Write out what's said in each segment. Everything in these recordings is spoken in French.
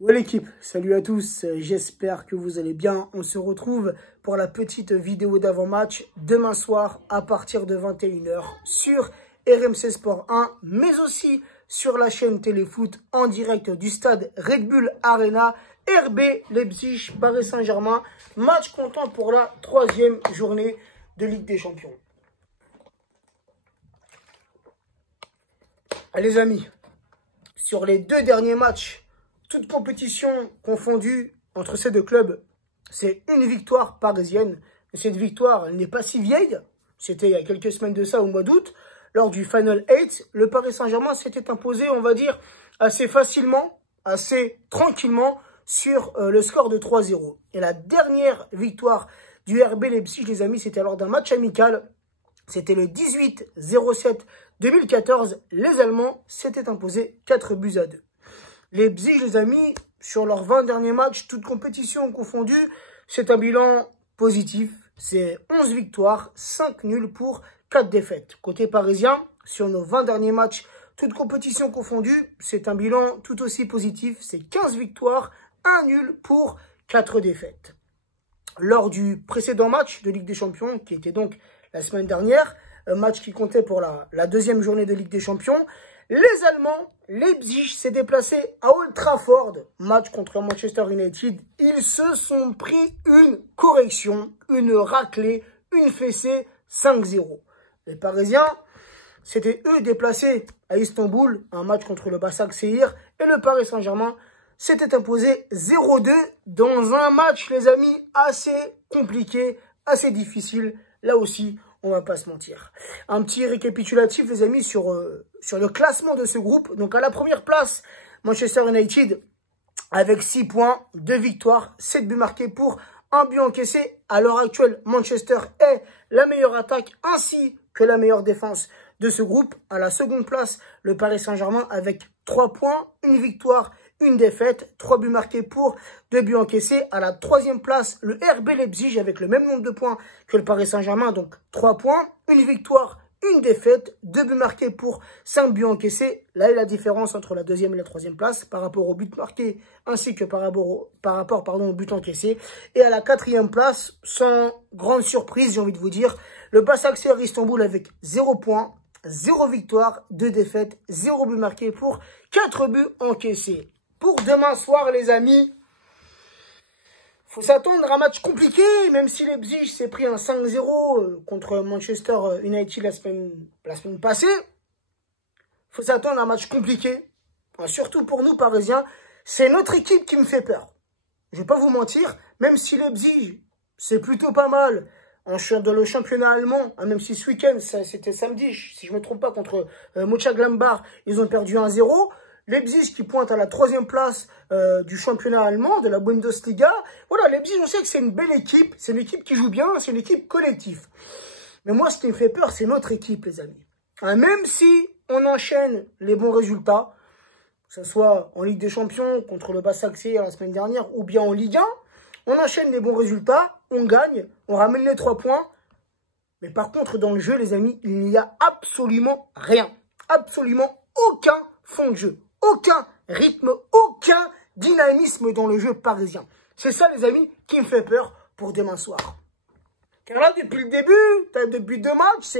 Ouais l'équipe, salut à tous, j'espère que vous allez bien. On se retrouve pour la petite vidéo d'avant-match demain soir à partir de 21 h sur RMC Sport 1, mais aussi sur la chaîne Téléfoot en direct du stade Red Bull Arena, RB Leipzig, Paris Saint-Germain, match comptant pour la 3e journée de Ligue des Champions. Allez les amis, sur les 2 derniers matchs, toute compétition confondue entre ces deux clubs, c'est une victoire parisienne. Et cette victoire, elle n'est pas si vieille. C'était il y a quelques semaines de ça, au mois d'août. Lors du Final 8, le Paris Saint-Germain s'était imposé, on va dire, assez facilement, assez tranquillement, sur le score de 3-0. Et la dernière victoire du RB Leipzig, les amis, c'était lors d'un match amical. C'était le 18-07-2014. Les Allemands s'étaient imposés 4-2. Leipzig, les amis, sur leurs 20 derniers matchs, toutes compétitions confondues, c'est un bilan positif. C'est 11 victoires, 5 nuls pour 4 défaites. Côté parisien, sur nos 20 derniers matchs, toutes compétitions confondues, c'est un bilan tout aussi positif. C'est 15 victoires, 1 nul pour 4 défaites. Lors du précédent match de Ligue des Champions, qui était donc la semaine dernière, un match qui comptait pour la 2e journée de Ligue des Champions, les Allemands, Leipzig s'est déplacé à Old Trafford, match contre Manchester United. Ils se sont pris une correction, une raclée, une fessée 5-0. Les Parisiens, c'était eux déplacés à Istanbul, un match contre le Başakşehir, et le Paris Saint-Germain s'était imposé 0-2 dans un match, les amis, assez compliqué, assez difficile. Là aussi, on va pas se mentir. Un petit récapitulatif, les amis, sur le classement de ce groupe. Donc, à la première place, Manchester United, avec 6 points, 2 victoires, 7 buts marqués pour 1 but encaissé. À l'heure actuelle, Manchester est la meilleure attaque ainsi que la meilleure défense de ce groupe. À la seconde place, le Paris Saint-Germain avec 3 points, 1 victoire, 1 défaite, 3 buts marqués pour 2 buts encaissés. À la 3e place, le RB Leipzig avec le même nombre de points que le Paris Saint-Germain, donc 3 points, 1 victoire, 1 défaite, 2 buts marqués pour 5 buts encaissés. Là est la différence entre la 2e et la 3e place par rapport aux buts marqués ainsi que par rapport aux buts encaissés. Et à la 4e place, sans grande surprise, j'ai envie de vous dire, le Başakşehir Istanbul avec 0 points, 0 victoire, 2 défaites, 0 but marqué pour 4 buts encaissés. Pour demain soir, les amis, faut s'attendre à un match compliqué, même si Leipzig s'est pris un 5-0 contre Manchester United la semaine passée. Faut s'attendre à un match compliqué, surtout pour nous, Parisiens. C'est notre équipe qui me fait peur. Je vais pas vous mentir, même si Leipzig, c'est plutôt pas mal dans le championnat allemand, même si ce week-end, c'était samedi, si je me trompe pas, contre Mönchengladbach, ils ont perdu 1-0. Leipzig qui pointe à la 3e place du championnat allemand, de la Bundesliga. Voilà, Leipzig, on sait que c'est une belle équipe. C'est une équipe qui joue bien, c'est une équipe collective. Mais moi, ce qui me fait peur, c'est notre équipe, les amis. Même si on enchaîne les bons résultats, que ce soit en Ligue des Champions contre le Başakşehir la semaine dernière, ou bien en Ligue 1, on enchaîne les bons résultats, on gagne, on ramène les 3 points. Mais par contre, dans le jeu, les amis, il n'y a absolument rien. Absolument aucun fond de jeu. Aucun rythme, aucun dynamisme dans le jeu parisien. C'est ça, les amis, qui me fait peur pour demain soir. Car là, depuis le début, depuis 2 matchs,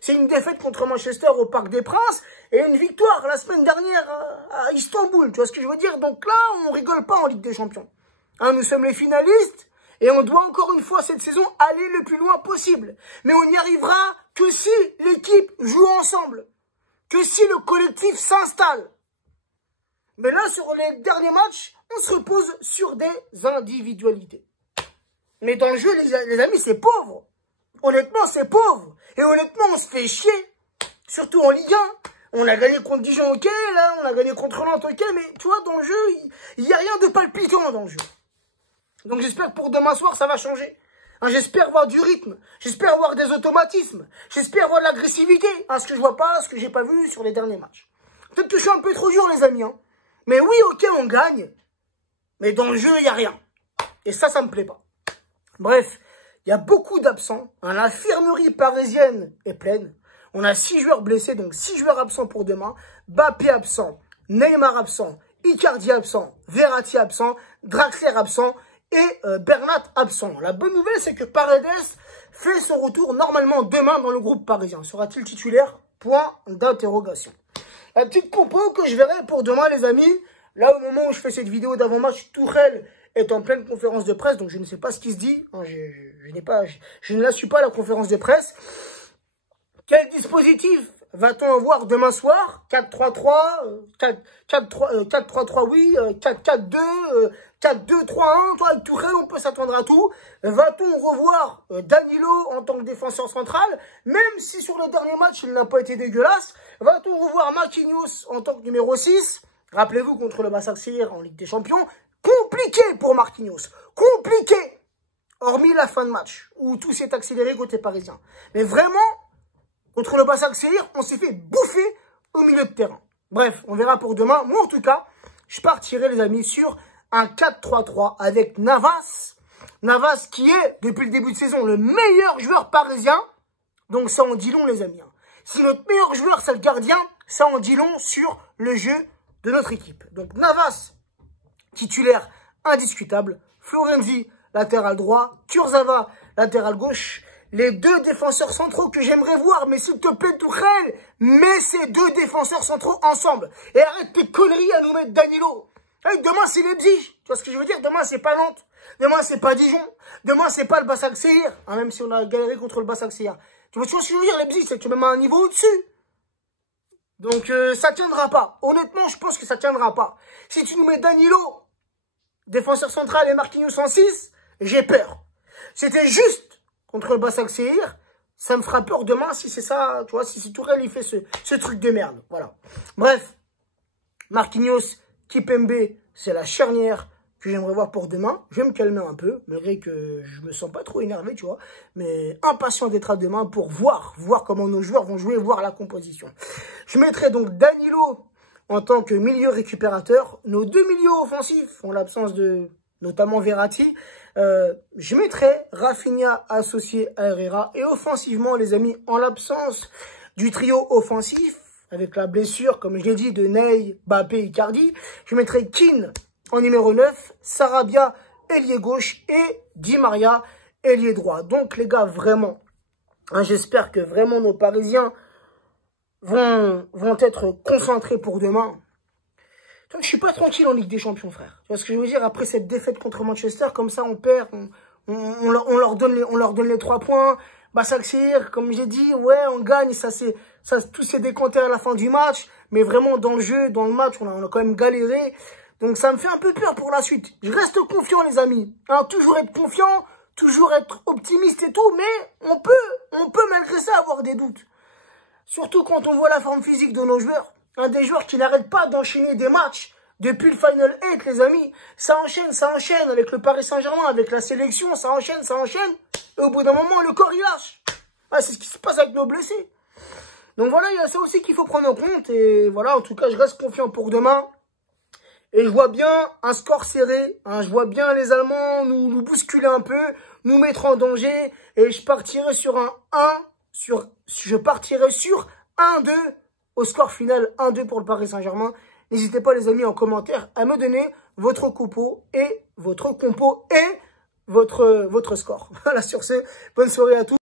c'est une défaite contre Manchester au Parc des Princes et une victoire la semaine dernière à Istanbul. Tu vois ce que je veux dire? Donc là, on rigole pas en Ligue des Champions. Nous sommes les finalistes et on doit encore une fois cette saison aller le plus loin possible. Mais on n'y arrivera que si l'équipe joue ensemble, que si le collectif s'installe. Mais là, sur les derniers matchs, on se repose sur des individualités. Mais dans le jeu, les amis, c'est pauvre. Honnêtement, c'est pauvre. Et honnêtement, on se fait chier. Surtout en Ligue 1. On a gagné contre Dijon, ok. Là, on a gagné contre Nantes, ok. Mais tu vois, dans le jeu, il n'y a rien de palpitant dans le jeu. Donc j'espère que pour demain soir, ça va changer. J'espère voir du rythme. J'espère voir des automatismes. J'espère voir de l'agressivité. Ce que je vois pas, ce que j'ai pas vu sur les derniers matchs. Peut-être que je suis un peu trop dur, les amis. Mais oui, ok, on gagne. Mais dans le jeu, il n'y a rien. Et ça me plaît pas. Bref, il y a beaucoup d'absents. L'infirmerie parisienne est pleine. On a 6 joueurs blessés, donc 6 joueurs absents pour demain. Mbappé absent, Neymar absent, Icardi absent, Verratti absent, Draxler absent et Bernat absent. La bonne nouvelle, c'est que Paredes fait son retour normalement demain dans le groupe parisien. Sera-t-il titulaire? Point d'interrogation. La petite compo que je verrai pour demain, les amis. Là, au moment où je fais cette vidéo d'avant-match, Tuchel est en pleine conférence de presse, donc je ne sais pas ce qui se dit. Je ne la suis pas, la conférence de presse. Quel dispositif va-t-on avoir demain soir? 4-3-3, 4-3-3, oui, 4-4-2, 4-2-3-1, toi, avec Tuchel, on peut s'attendre à tout. Va-t-on revoir Danilo en tant que défenseur central, même si sur le dernier match, il n'a pas été dégueulasse? Va-t-on revoir Marquinhos en tant que numéro 6? Rappelez-vous, contre le Başakşehir en Ligue des Champions, compliqué pour Marquinhos, compliqué, hormis la fin de match, où tout s'est accéléré côté parisien. Mais vraiment, contre le Başakşehir, on s'est fait bouffer au milieu de terrain. Bref, on verra pour demain. Moi, en tout cas, je partirai, les amis, sur un 4-3-3 avec Navas. Navas qui est, depuis le début de saison, le meilleur joueur parisien. Donc ça en dit long, les amis. Si notre meilleur joueur, c'est le gardien, ça en dit long sur le jeu de notre équipe. Donc Navas, titulaire indiscutable. Florenzi, latéral droit. Kurzawa, latéral gauche. Les deux défenseurs centraux que j'aimerais voir, mais s'il te plaît, Tuchel, mets ces deux défenseurs centraux ensemble. Et arrête tes conneries à nous mettre Danilo. Hey, demain, c'est Leipzig. Tu vois ce que je veux dire? Demain, c'est pas Nantes. Demain, c'est pas Dijon. Demain, c'est pas le Başakşehir. Hein, même si on a galéré contre le Başakşehir. Tu vois ce que je veux dire? Leipzig, c'est que tu mets un niveau au-dessus. Donc, ça tiendra pas. Honnêtement, je pense que ça tiendra pas. Si tu nous mets Danilo, défenseur central, et Marquinhos en 6, j'ai peur. C'était juste contre le Başakşehir. Ça me fera peur demain si c'est ça, tu vois, si Tuchel, il fait ce truc de merde. Voilà. Bref. Marquinhos, Kimpembe, c'est la charnière que j'aimerais voir pour demain. Je vais me calmer un peu, malgré que je me sens pas trop énervé, tu vois. Mais impatient d'être à demain pour voir comment nos joueurs vont jouer, voir la composition. Je mettrai donc Danilo en tant que milieu récupérateur. Nos deux milieux offensifs, en l'absence de notamment Verratti. Je mettrai Rafinha associé à Herrera. Et offensivement, les amis, en l'absence du trio offensif, avec la blessure, comme je l'ai dit, de Ney, Mbappé, Icardi, je mettrai Keane en numéro 9, Sarabia, ailier gauche, et Di Maria, ailier droit. Donc, les gars, vraiment, hein, j'espère que vraiment nos Parisiens vont être concentrés pour demain. Donc, je suis pas tranquille en Ligue des Champions, frère. Tu vois ce que je veux dire? Après cette défaite contre Manchester, comme ça, on perd, on leur donne les 3 points. Başakşehir, comme j'ai dit, ouais, on gagne, tout s'est décanté à la fin du match, mais vraiment dans le jeu, dans le match, on a quand même galéré. Donc ça me fait un peu peur pour la suite. Je reste confiant, les amis. Hein, toujours être confiant, toujours être optimiste et tout, mais on peut malgré ça avoir des doutes. Surtout quand on voit la forme physique de nos joueurs. Un des joueurs qui n'arrêtent pas d'enchaîner des matchs. Depuis le Final 8, les amis, ça enchaîne avec le Paris Saint-Germain, avec la sélection, ça enchaîne. Et au bout d'un moment, le corps, il lâche. Ah, c'est ce qui se passe avec nos blessés. Donc voilà, il y a ça aussi qu'il faut prendre en compte. Et voilà, en tout cas, je reste confiant pour demain. Et je vois bien un score serré. Hein, je vois bien les Allemands nous bousculer un peu, nous mettre en danger. Et je partirai sur un 1-2 au score final, 1-2 pour le Paris Saint-Germain. N'hésitez pas, les amis, en commentaire à me donner votre compo et votre score. Voilà, sur ce, bonne soirée à tous.